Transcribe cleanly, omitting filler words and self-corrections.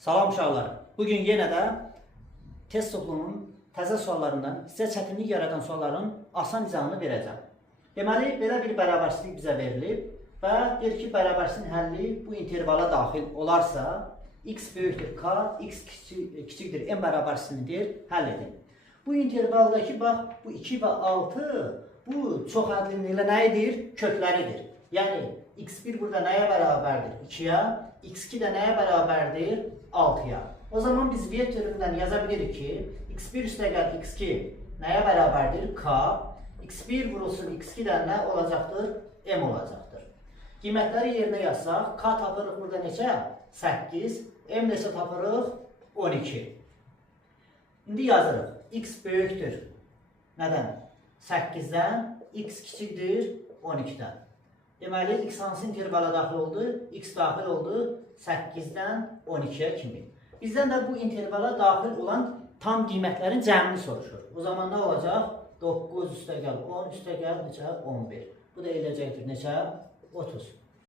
Salam uşaqlar. Bugün yenə də test toplumunun təzə suallarından, sizə çətinlik yaradan sualların asan izahını verəcəm. Deməli, belə bir bərabərsizlik bizə verilib və deyir ki, bərabərsizliyin həlli bu intervala daxil olarsa, x böyükdür k, x kiçikdir n bərabərsizliyidir, həll edin. Bu intervaldakı, bax, bu 2 və 6, bu çox ədlimliklə nə edir? Kökləridir. Yəni, x1 burada nəyə bərabərdir? 2-yə, x2 də nəyə bərabərdir? 6-ya. O zaman biz v türündən yaza bilirik ki, x1 üstəgəl x2 nəyə bərabərdir? K. x1 vurulsun x2 də nə olacaqdır? M olacaqdır. Qiymətləri yerinə yazsaq, k tapırıq burada neçə? 8. M neçə tapırıq? 12. İndi yazırıq. X böyükdür. Nədən? 8-dən. X kiçikdir 12-dən. Deməli, x hansı intervala daxil oldu? X daxil oldu 8-dən 12-yə kimi. Bizdən də bu intervala daxil olan tam qiymətlərin cəmini soruşur. O zaman nə olacaq? 9 üstəgəl 10 üstəgəl neçə? 11. Bu da eləyəcəkdir neçə? 30.